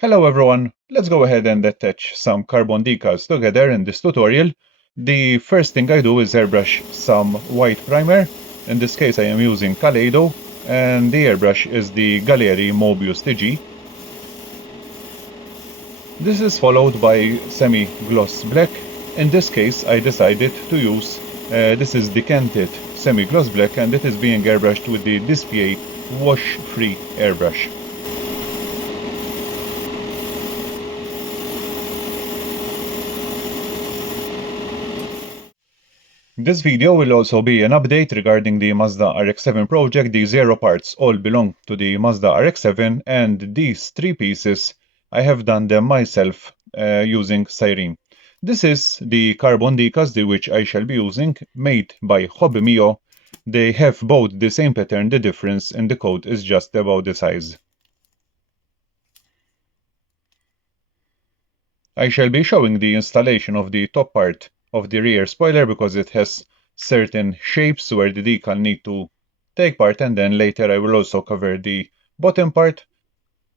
Hello everyone, let's go ahead and attach some carbon decals together in this tutorial. The first thing I do is airbrush some white primer. In this case I am using Kaleido, and the airbrush is the Gaahleri Mobius TG. This is followed by semi-gloss black. In this case I decided to use, this is decanted semi-gloss black, and it is being airbrushed with the DSPA wash-free airbrush. This video will also be an update regarding the Mazda RX-7 project. The 0 parts all belong to the Mazda RX-7, and these 3 pieces I have done them myself using Cyrene. This is the carbon decals which I shall be using, made by Hobby Mio. They have both the same pattern, the difference in the coat is just about the size. I shall be showing the installation of the top part of the rear spoiler because it has certain shapes where the decal need to take part, and then later I will also cover the bottom part.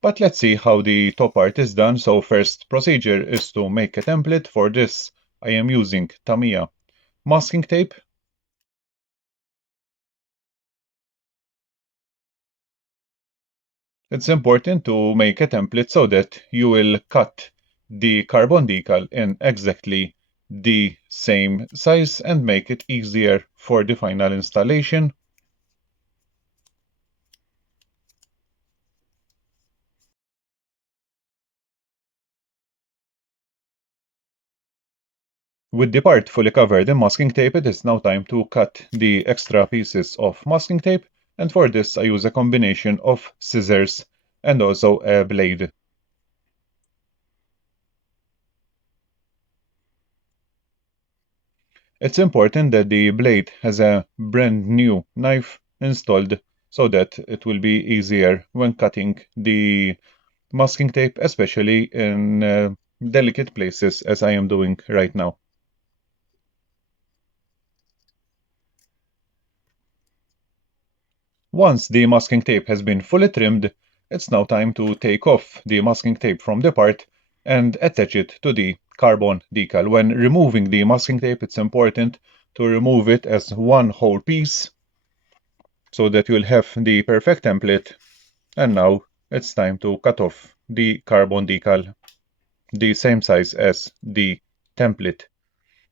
But let's see how the top part is done. So first procedure is to make a template. For this I am using Tamiya masking tape. It's important to make a template so that you will cut the carbon decal in exactly the same size and make it easier for the final installation. With the part fully covered in masking tape, it is now time to cut the extra pieces of masking tape, and for this I use a combination of scissors and also a blade. It's important that the blade has a brand new knife installed so that it will be easier when cutting the masking tape, especially in delicate places as I am doing right now. Once the masking tape has been fully trimmed, it's now time to take off the masking tape from the part and attach it to the carbon decal. When removing the masking tape, it's important to remove it as one whole piece so that you'll have the perfect template. And now it's time to cut off the carbon decal, the same size as the template.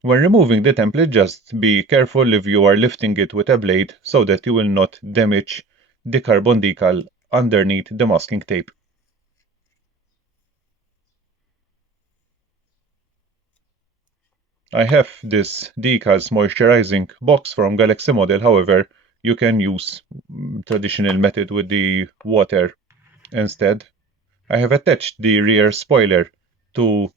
When removing the template, just be careful if you are lifting it with a blade so that you will not damage the carbon decal underneath the masking tape. I have this decals moisturizing box from Galaxy model, however, you can use traditional method with the water instead. I have attached the rear spoiler to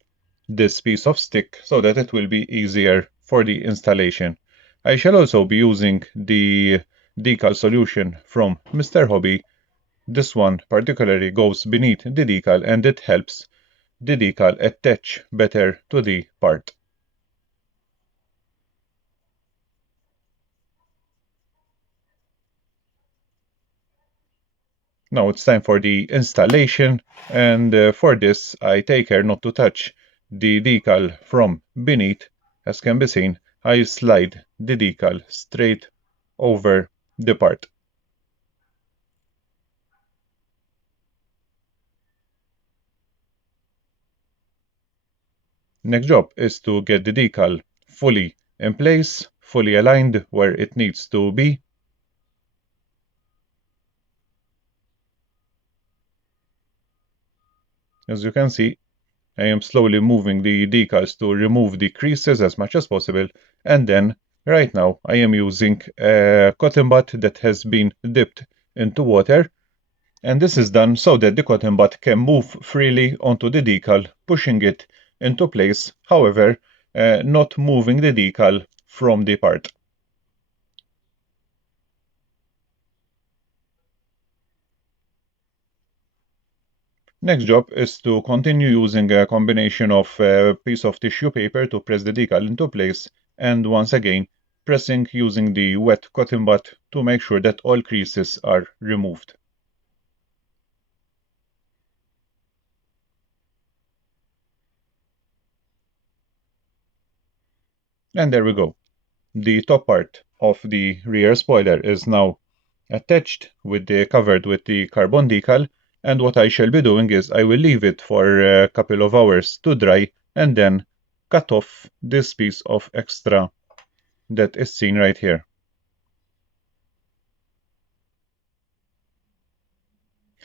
this piece of stick so that it will be easier for the installation. I shall also be using the decal solution from Mr. Hobby. This one particularly goes beneath the decal and it helps the decal attach better to the part. Now it's time for the installation, and for this I take care not to touch the decal from beneath. As can be seen, I slide the decal straight over the part. Next job is to get the decal fully in place, fully aligned where it needs to be. As you can see, I am slowly moving the decals to remove the creases as much as possible, and then right now I am using a cotton bud that has been dipped into water, and this is done so that the cotton bud can move freely onto the decal, pushing it into place, however, not moving the decal from the part. Next job is to continue using a combination of a piece of tissue paper to press the decal into place, and once again pressing using the wet cotton bud to make sure that all creases are removed. And there we go. The top part of the rear spoiler is now attached covered with the carbon decal, and what I shall be doing is I will leave it for a couple of hours to dry and then cut off this piece of extra that is seen right here.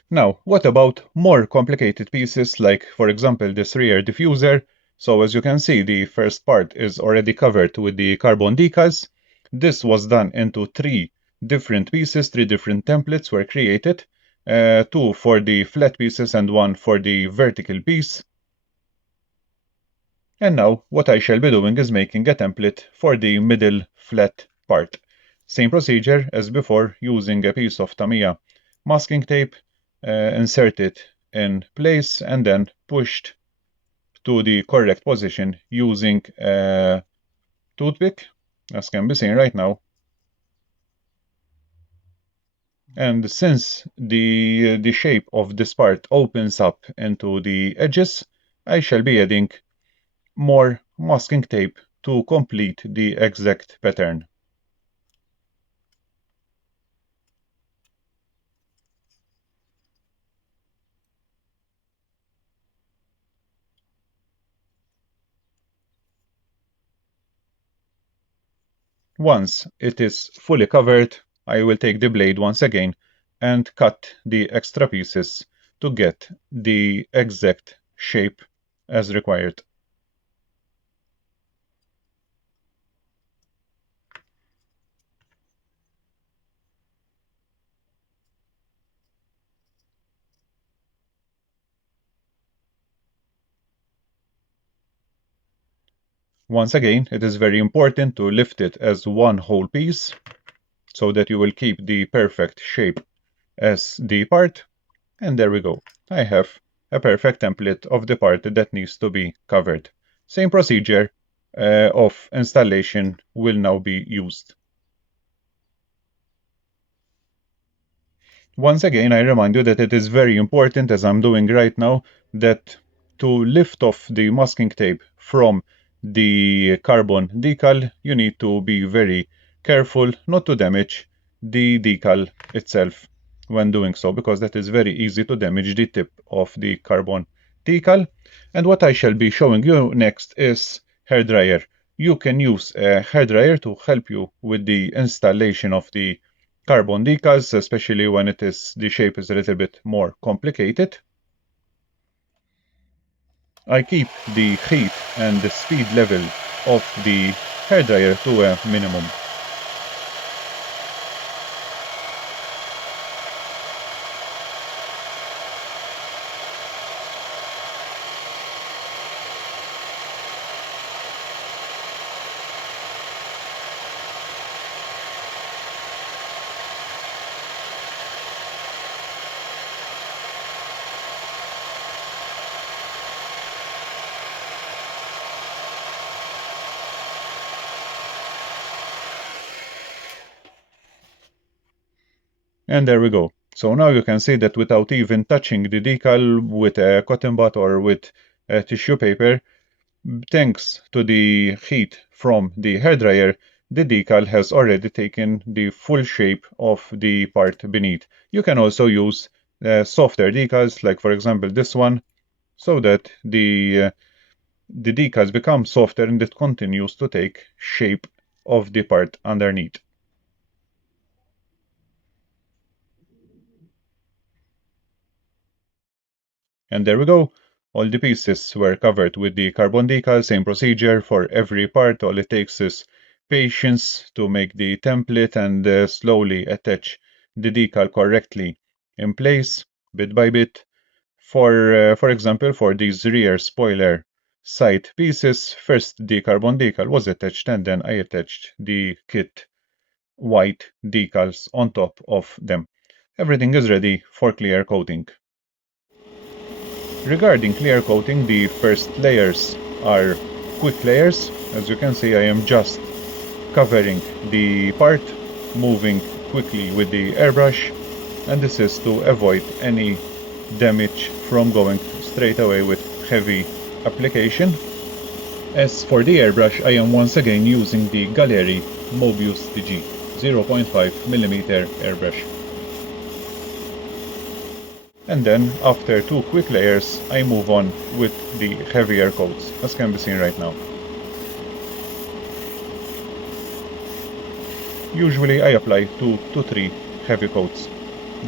Now, what about more complicated pieces like, for example, this rear diffuser? So as you can see, the first part is already covered with the carbon decals. This was done into three different pieces, three different templates were created, two for the flat pieces and one for the vertical piece. And now what I shall be doing is making a template for the middle flat part. Same procedure as before, using a piece of Tamiya masking tape, insert it in place and then pushed to the correct position using a toothpick, as can be seen right now. And since the shape of this part opens up into the edges, I shall be adding more masking tape to complete the exact pattern. Once it is fully covered, I will take the blade once again and cut the extra pieces to get the exact shape as required. Once again, it is very important to lift it as one whole piece so that you will keep the perfect shape as the part. And there we go. I have a perfect template of the part that needs to be covered. Same procedure of installation will now be used. Once again, I remind you that it is very important, as I'm doing right now, that to lift off the masking tape from the carbon decal, you need to be very careful not to damage the decal itself when doing so, because that is very easy to damage the tip of the carbon decal. And what I shall be showing you next is hairdryer. You can use a hairdryer to help you with the installation of the carbon decals, especially when the shape is a little bit more complicated. I keep the heat and the speed level of the hairdryer to a minimum. And there we go. So now you can see that without even touching the decal with a cotton bud or with a tissue paper, thanks to the heat from the hairdryer, the decal has already taken the full shape of the part beneath. You can also use softer decals, like for example this one, so that the decals become softer and it continues to take shape of the part underneath. And there we go. All the pieces were covered with the carbon decal, same procedure for every part. All it takes is patience to make the template and slowly attach the decal correctly in place, bit by bit. For example, for these rear spoiler side pieces, first the carbon decal was attached and then I attached the kit white decals on top of them. Everything is ready for clear coating. Regarding clear coating, the first layers are quick layers. As you can see, I am just covering the part, moving quickly with the airbrush, and this is to avoid any damage from going straight away with heavy application. As for the airbrush, I am once again using the Gaahleri Mobius TG 0.5mm airbrush. And then, after 2 quick layers, I move on with the heavier coats, as can be seen right now. Usually I apply 2 to 3 heavy coats,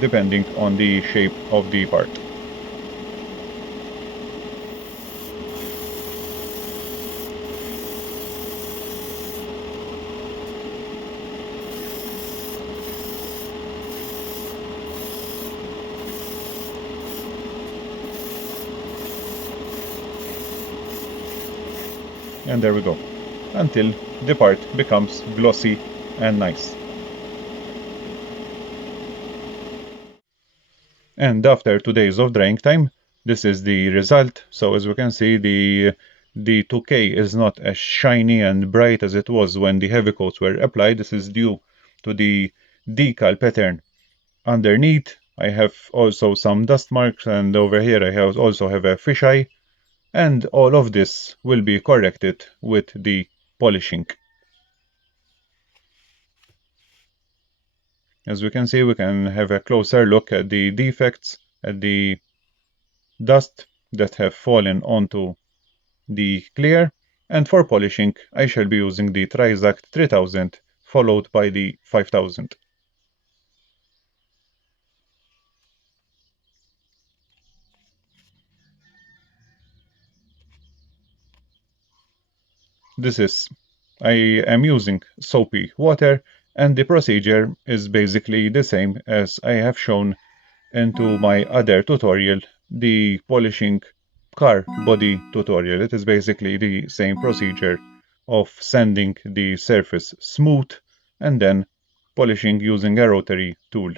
depending on the shape of the part. And there we go, until the part becomes glossy and nice. And after 2 days of drying time, this is the result. So as we can see, the 2K is not as shiny and bright as it was when the heavy coats were applied. This is due to the decal pattern underneath. I have also some dust marks, and over here I also have a fisheye, and all of this will be corrected with the polishing. As we can see, we can have a closer look at the defects, at the dust that have fallen onto the clear, and for polishing I shall be using the Trizact 3000 followed by the 5000. I am using soapy water, and the procedure is basically the same as I have shown into my other tutorial, the polishing car body tutorial. It is basically the same procedure of sanding the surface smooth and then polishing using a rotary tool.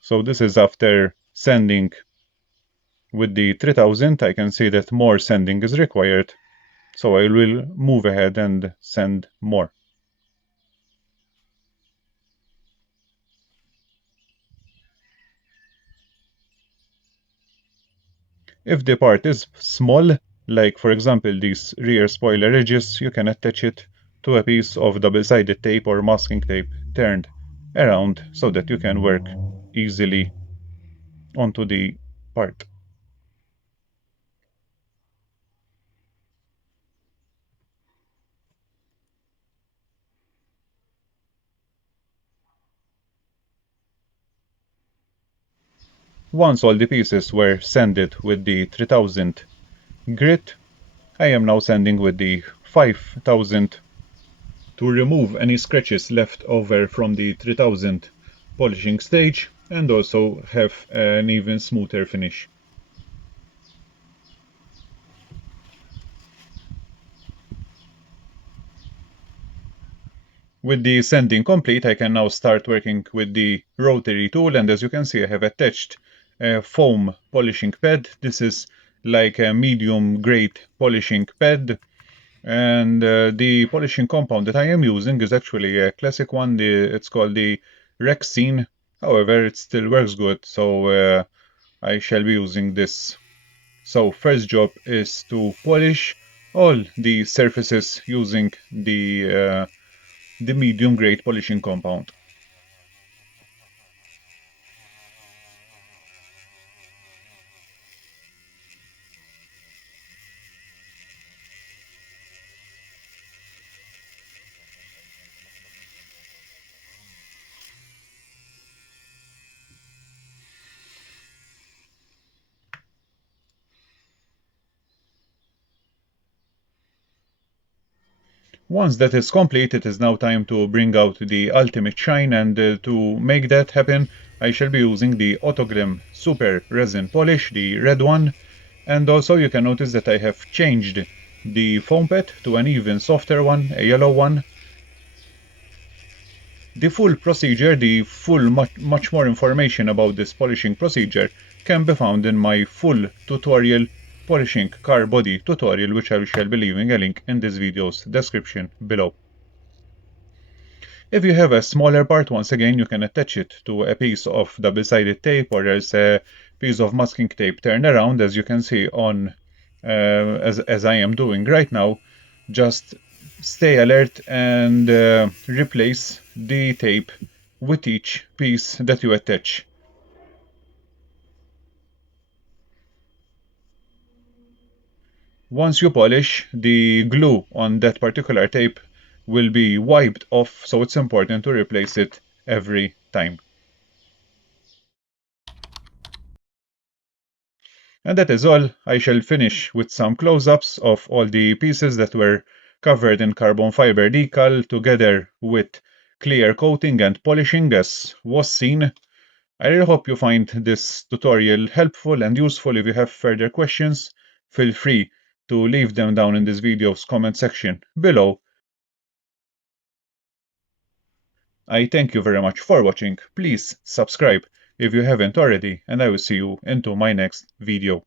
So this is after sanding with the 3000. I can see that more sanding is required, so I will move ahead and sand more. If the part is small, like for example these rear spoiler ridges, you can attach it to a piece of double-sided tape or masking tape turned around so that you can work easily onto the part. Once all the pieces were sanded with the 3000 grit, I am now sanding with the 5000 to remove any scratches left over from the 3000 polishing stage and also have an even smoother finish. With the sanding complete, I can now start working with the rotary tool, and as you can see I have attached a foam polishing pad. This is like a medium grade polishing pad, and the polishing compound that I am using is actually a classic one. It's called the Rexine. However, it still works good, so I shall be using this. So first job is to polish all the surfaces using the medium grade polishing compound. Once that is complete, it is now time to bring out the ultimate shine, and to make that happen, I shall be using the Autoglym Super Resin Polish, the red one, and also you can notice that I have changed the foam pad to an even softer one, a yellow one. The full procedure, much more information about this polishing procedure can be found in my full tutorial polishing car body tutorial, which I shall be leaving a link in this video's description below. If you have a smaller part, once again, you can attach it to a piece of double-sided tape, or there's a piece of masking tape turnaround, as you can see on as I am doing right now. Just stay alert and replace the tape with each piece that you attach. Once you polish, the glue on that particular tape will be wiped off, so it's important to replace it every time. And that is all. I shall finish with some close-ups of all the pieces that were covered in carbon fiber decal together with clear coating and polishing as was seen. I really hope you find this tutorial helpful and useful. If you have further questions, feel free to leave them down in this video's comment section below. I thank you very much for watching. Please subscribe if you haven't already, and I will see you into my next video.